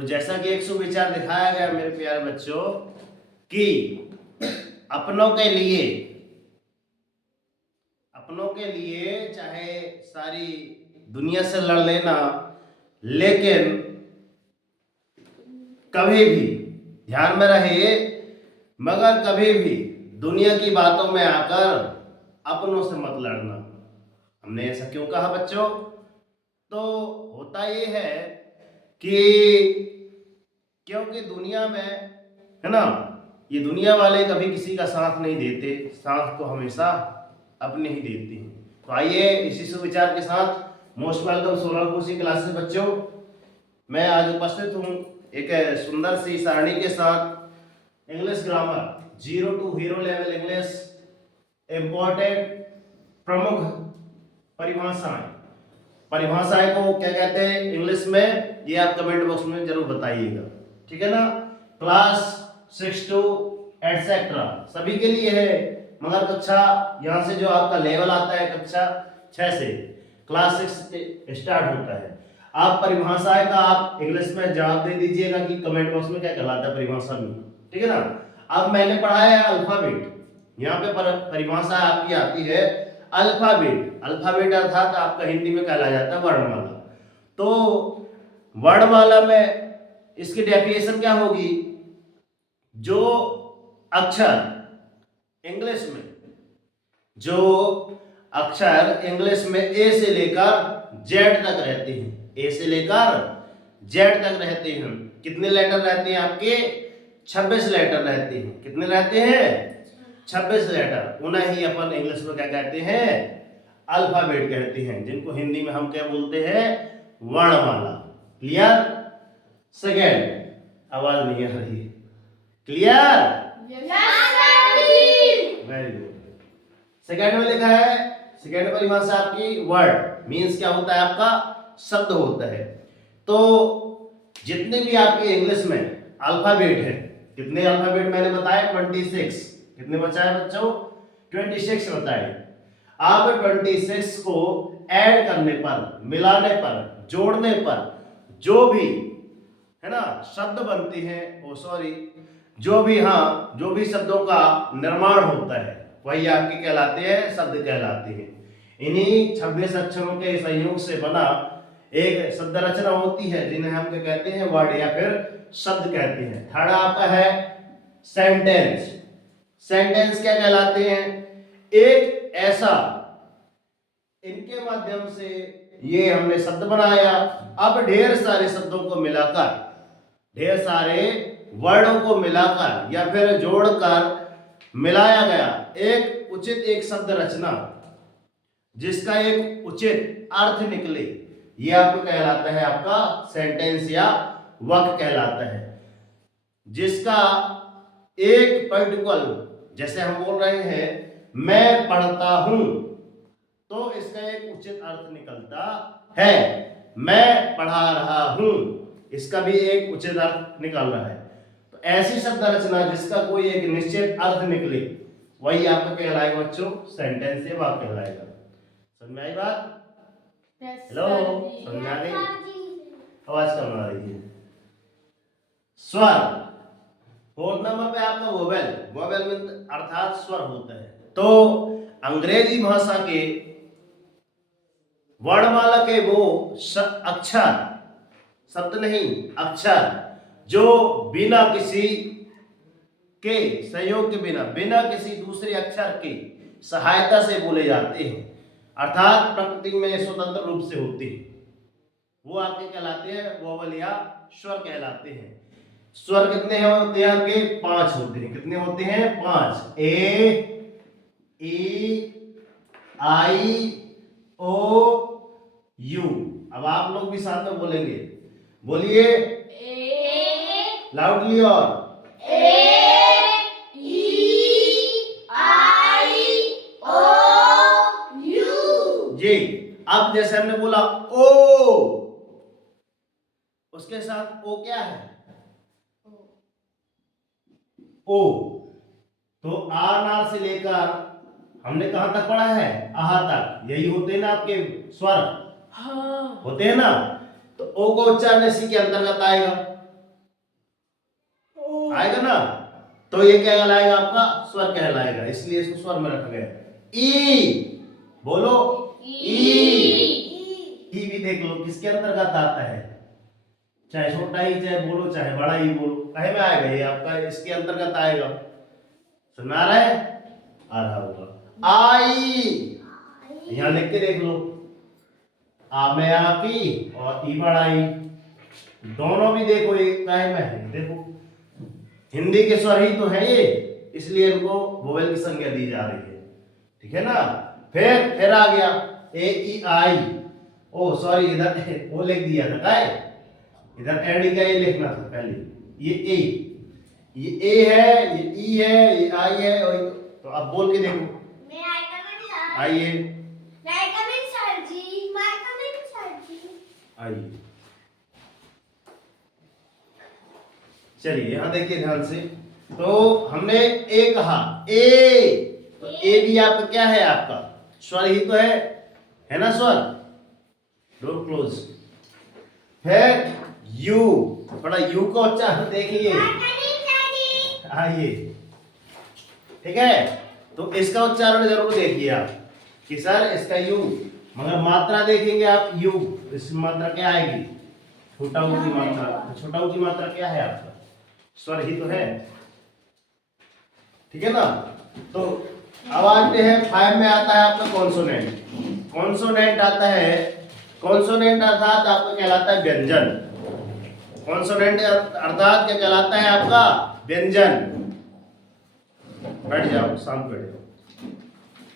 तो जैसा कि एक सुविचार दिखाया गया मेरे प्यारे बच्चों कि अपनों के लिए चाहे सारी दुनिया से लड़ लेना, लेकिन कभी भी ध्यान में रहे, मगर कभी भी दुनिया की बातों में आकर अपनों से मत लड़ना। हमने ऐसा क्यों कहा बच्चों? तो होता ये है कि क्योंकि दुनिया में है ना, ये दुनिया वाले कभी किसी का साथ नहीं देते, साथ तो हमेशा अपने ही देते हैं। तो आइए इसी सुविचार के साथ most welcome solar Kosi classes बच्चों, मैं आज उपस्थित हूँ एक सुंदर सी सारणी के साथ English grammar 0 to hero level English, important प्रमुख परिभाषाएं को क्या कहते हैं इंग्लिश में, ये आप कमेंट बॉक्स में जरूर बताइएगा, ठीक है ना। क्लास 6 to एटसेट्रा सभी के लिए है, मगर कक्षा यहाँ से जो आपका लेवल आता है कक्षा 6 से क्लास 6 से स्टार्ट होता है। आप परिभाषाएं का आप इंग्लिश में जवाब दे दीजिएगा कि कमेंट बॉक्स में क्या कहलाता है परिभाषा में, ठीक है ना। अब मैंने पढ़ाया है अल्फाबेट, यहाँ पे परिभाषा आपकी आती है अल्फाबेट। अल्फाबेट अर्थात आपका हिंदी में कहला जाता है वर्णमाला। तो वर्णमाला में इसकी डेफिनेशन क्या होगी? जो अक्षर इंग्लिश में ए से लेकर जेड तक रहते हैं, ए से लेकर जेड तक रहते हैं। कितने लेटर रहते हैं आपके? 26 लेटर रहते हैं। कितने रहते हैं? 26 लेटर। उन्हें ही अपन इंग्लिश में क्या कहते हैं? अल्फाबेट कहते हैं, जिनको हिंदी में हम क्या बोलते हैं? वर्णमाला। क्लियर? सेकेंड, आवाज नहीं आ रही, क्लियर? Very good. सेकेंड में लिखा है, सेकेंड परिभाषा आपकी वर्ड मीन्स क्या होता है? आपका शब्द होता है। तो जितने भी आपके इंग्लिश में अल्फाबेट है, कितने अल्फाबेट मैंने बताया? 26। कितने बचाए बच्चों? 26 बताए। आप 26 को ऐड करने पर, मिलाने पर, जोड़ने पर जो भी है ना शब्द बनते हैं, जो भी शब्दों का निर्माण होता है वही आपके कहलाते हैं, शब्द कहलाते हैं। इन्हीं 26 अक्षरों के संयोग से बना एक शब्द रचना होती है, जिन्हें हम क्या कहते हैं? वर्ड या फिर शब्द कहते हैं। थर्ड आपका है सेंटेंस। सेंटेंस क्या कहलाते हैं? एक ऐसा, इनके माध्यम से ये हमने शब्द बनाया। अब ढेर सारे शब्दों को मिलाकर, ढेर सारे वर्डों को मिलाकर या फिर जोड़कर मिलाया गया एक उचित एक शब्द रचना, जिसका एक उचित अर्थ निकले, ये आपको कहलाता है आपका सेंटेंस या वाक्य कहलाता है। जिसका एक पर्टिकुलर, जैसे हम बोल रहे हैं मैं पढ़ता हूं, तो इसका एक उचित अर्थ निकलता है। मैं पढ़ा रहा हूं, इसका भी एक उचित अर्थ निकल रहा है। तो ऐसी शब्द रचना जिसका कोई एक निश्चित अर्थ निकले, वही आपका कहलाएगा बच्चों सेंटेंस या वाक्य कहलाएगा। समझ में आई बात? हेलो, समझ आ गई? आवाज कम आ रही है। स्वर, 4 नंबर पे आपका वोवेल में अर्थात स्वर होता है। तो अंग्रेजी भाषा के वर्णमाला के वो अक्षर, शब्द नहीं, अक्षर जो बिना किसी के सहयोग के बिना किसी दूसरे अक्षर की सहायता से बोले जाते हैं, अर्थात प्रकृति में स्वतंत्र रूप से होते हैं, वो आपके कहलाते हैं वोवल या स्वर कहलाते हैं। स्वर कितने होते हैं आपके? 5 होते हैं। कितने होते हैं? 5। ए, ई, आई, ओ, यू। अब आप लोग भी साथ में बोलेंगे, बोलिए लाउडली। और जी, अब जैसे हमने बोला ओ, उसके साथ ओ क्या है? ओ। तो आ ना से लेकर हमने कहां तक पढ़ा है? आहा तक। यही होते हैं ना आपके स्वर, होते हैं ना। तो ओ को उच्चारण इसी के अंतर्गत आएगा। आएगा ना, तो ये क्या कहलाएगा आपका स्वर कहलाएगा, इसलिए इसको स्वर में रखा गया। ई बोलो, ई भी देख लो किसके अंतर्गत आता है, चाहे छोटा ही चाहे बोलो चाहे बड़ा ही बोलो, कहे में आएगा ये आपका, इसके अंतर्गत आएगा। सुन आ रहा है, आ रहा होगा। आई यहां लिख के देख लो, आ में आपी और ई बड़ा ई, दोनों भी देखो एक कहे में है, देखो हिंदी के स्वर ही तो है ये, इसलिए इनको वोवेल की संज्ञा दी जा रही है, ठीक है ना। फिर आ गया ए ई आई, ओ सॉरी इधर वो लिख दिया था काय, इधर एडी का ये लिखना था पहले, ये ए है, ये ई है, ये आई है, और तो अब बोल के देखो, आइए आइए, चलिए यहां देखिए ध्यान से, तो हमने ए कहा, ए तो ए भी आपका क्या है, आपका स्वर ही तो है ना स्वर, डोर क्लोज। फिर यू, थोड़ा यू का उच्चारण देखिए, आइए ठीक है, तो इसका उच्चारण जरूर देखिए आप कि सर इसका यू, मगर मात्रा देखेंगे आप यू, इसकी मात्रा क्या आएगी, छोटा ऊ की मात्रा, तो छोटा ऊ की मात्रा क्या है आपका, स्वर ही तो है, ठीक है ना। तो अब आते हैं 5 में आता है आपका कॉन्सोनेंट, कॉन्सोनेंट आता है, कॉन्सोनेंट अर्थात आपका कहलाता है व्यंजन, कॉन्सोनेंट अर्थात क्या कहलाता है आपका व्यंजन, बैठ जाओ शांत बैठ जाओ,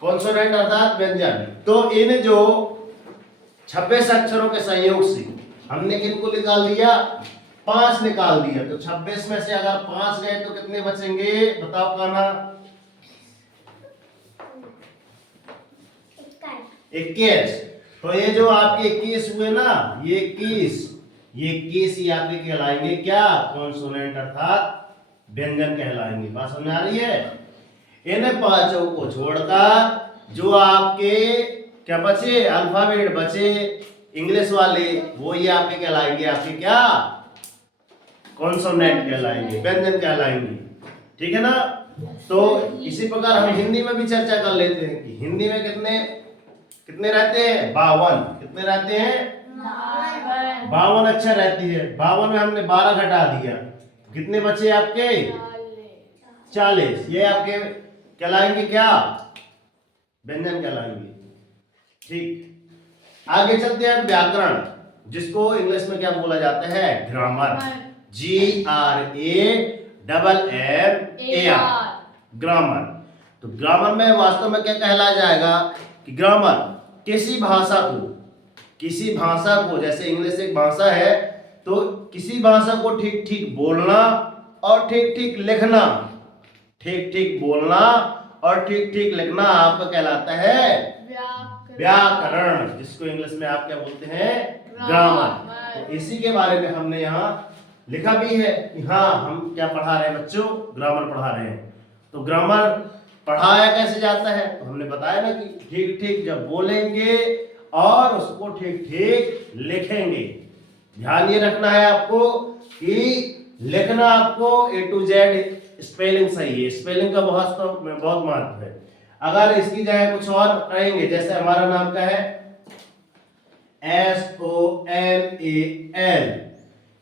कॉन्सोनेंट अर्थात व्यंजन। तो इन जो 26 अक्षरों के संयोग से हमने किनको निकाल दिया, 5 निकाल दिया, तो 26 में से अगर 5 गए तो कितने बचेंगे बताओ काना, 21। तो ये जो आपके 21 हुए ना, ये 21 ही आपके कहलाएंगे क्या, कॉन्सोनेंट अर्थात व्यंजन कहलाएंगे। बात समझ आ रही है। इन 5 को छोड़कर जो आपके क्या बचे, अल्फाबेट बचे इंग्लिश वाले, वो ये आपके कहलाएंगे, आपके क्या कॉन्सोनेंट कहलाएंगे, व्यंजन कहलाएंगे, ठीक है ना। तो इसी प्रकार हम हिंदी में भी चर्चा कर लेते हैं कि हिंदी में कितने रहते हैं, 52, कितने रहते हैं 52 अक्षर रहती है, 52 में हमने 12 घटा दिया, कितने बचे आपके 40, ये आपके कहलाएंगे क्या, व्यंजन कहलाएंगे। ठीक, आगे चलते हैं व्याकरण, जिसको इंग्लिश में क्या बोला जाता है, ग्रामर, GRAMMAR, ग्रामर। तो ग्रामर में वास्तव में क्या कहलाया जाएगा कि ग्रामर किसी भाषा को जैसे इंग्लिश एक भाषा है, तो किसी भाषा को ठीक ठीक बोलना और ठीक ठीक लिखना, ठीक ठीक बोलना और ठीक ठीक लिखना आपका कहलाता है व्याकरण, जिसको इंग्लिश में आप क्या बोलते हैं, ग्रामर। तो इसी के बारे में हमने यहाँ लिखा भी है कि हाँ हम क्या पढ़ा रहे हैं बच्चों, ग्रामर पढ़ा रहे हैं। तो ग्रामर पढ़ाया कैसे जाता है, तो हमने बताया ना कि ठीक ठीक जब बोलेंगे और उसको ठीक ठीक लिखेंगे। ध्यान ये रखना है आपको कि लिखना आपको A to Z स्पेलिंग सही है, स्पेलिंग का बहुत महत्व है। अगर इसकी जगह कुछ और कहेंगे, जैसे हमारा नाम क्या है SOMAL,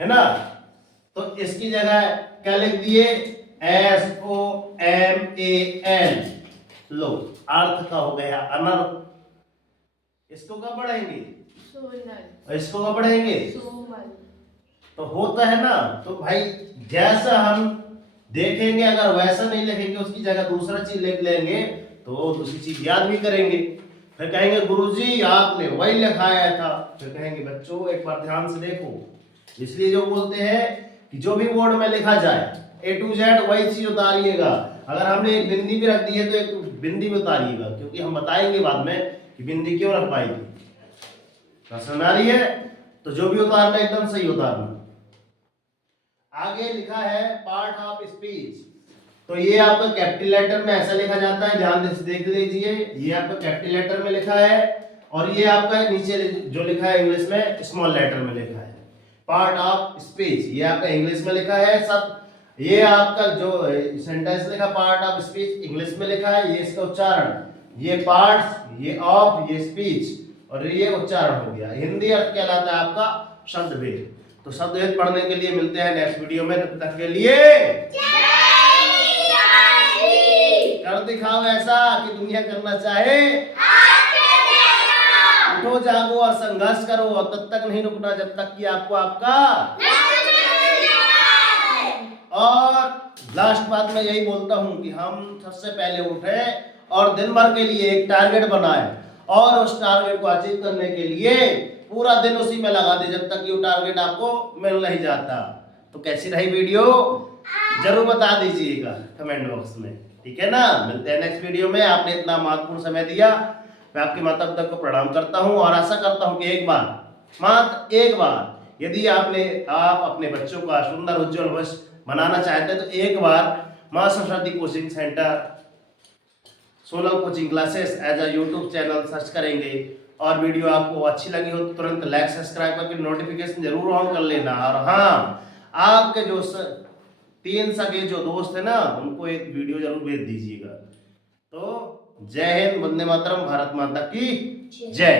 है ना, तो इसकी जगह क्या लिख दिए SOMAL, लो अर्थ का हो गया अनर्थ। इसको कब पढ़ेंगे, इसको कब पढ़ेंगे, तो होता है ना। तो भाई जैसा हम देखेंगे, अगर वैसा नहीं लिखेंगे, उसकी जगह दूसरा चीज लिख लेंगे, तो दूसरी चीज याद भी करेंगे। फिर कहेंगे गुरुजी आपने वही लिखाया था, फिर कहेंगे बच्चों एक बार ध्यान से देखो। इसलिए जो बोलते हैं कि जो भी बोर्ड में लिखा जाए A to Z वही चीज उतारिएगा। अगर हमने एक बिंदी भी रख दी है तो एक बिंदी भी उतारिएगा, क्योंकि हम बताएंगे बाद में कि बिंदी क्यों रख पाई थी। समझ आ रही है। तो जो भी उतारना एकदम सही उतारना। आगे लिखा है पार्ट ऑफ स्पीच, तो ये आपका कैपिटल लेटर में ऐसा लिखा जाता है, ध्यान से देख लीजिए। ये आपका कैपिटल लेटर में लिखा है और ये आपका नीचे जो लिखा है इंग्लिश में स्मॉल लेटर में लिखा है। पार्ट ऑफ स्पीच ये आपका इंग्लिश में लिखा है, सब ये आपका जो सेंटेंस लिखा पार्ट ऑफ स्पीच इंग्लिश में लिखा है, ये इसका उच्चारण, ये पार्ट्स, ये ऑफ, ये स्पीच और ये उच्चारण हो गया। हिंदी अर्थ कहलाता है आपका शब्दभेद। तो शब्दभेद पढ़ने के लिए मिलते हैं नेक्स्ट वीडियो में, तब तक के लिए कर दिखाओ ऐसा कि दुनिया करना चाहे। उठो जागो और संघर्ष करो, और तब तक नहीं रुकना जब तक कि आपको आपका। और लास्ट बात मैं यही बोलता हूं कि हम सबसे पहले उठे और दिन भर के लिए एक टारगेट बनाए और उस टारगेट को अचीव करने के लिए पूरा दिन उसी में लगा दे जब तक कि वो टारगेट आपको मिल नहीं जाता। तो कैसी रही वीडियो जरूर बता दीजिएगा कमेंट बॉक्स में, ठीक है ना। मिलते हैं नेक्स्ट वीडियो में। आपने इतना महत्वपूर्ण समय दिया, मैं आपके माता पिता को प्रणाम करता हूं और आशा करता हूं कि एक बार, मात्र एक बार, यदि आप अपने बच्चों का सुंदर उज्जवल भविष्य बनाना चाहते हैं तो एक बार मां Saraswati coaching centre Sonal coaching classes as a YouTube channel search करेंगे और वीडियो आपको अच्छी लगी हो तो तुरंत लाइक सब्सक्राइब करके नोटिफिकेशन जरूर ऑन कर लेना। और हाँ, आपके जो 3 सगे जो दोस्त है ना, उनको एक वीडियो जरूर भेज दीजिएगा। तो जय हिंद, वंदे मातरम, भारत माता की जय।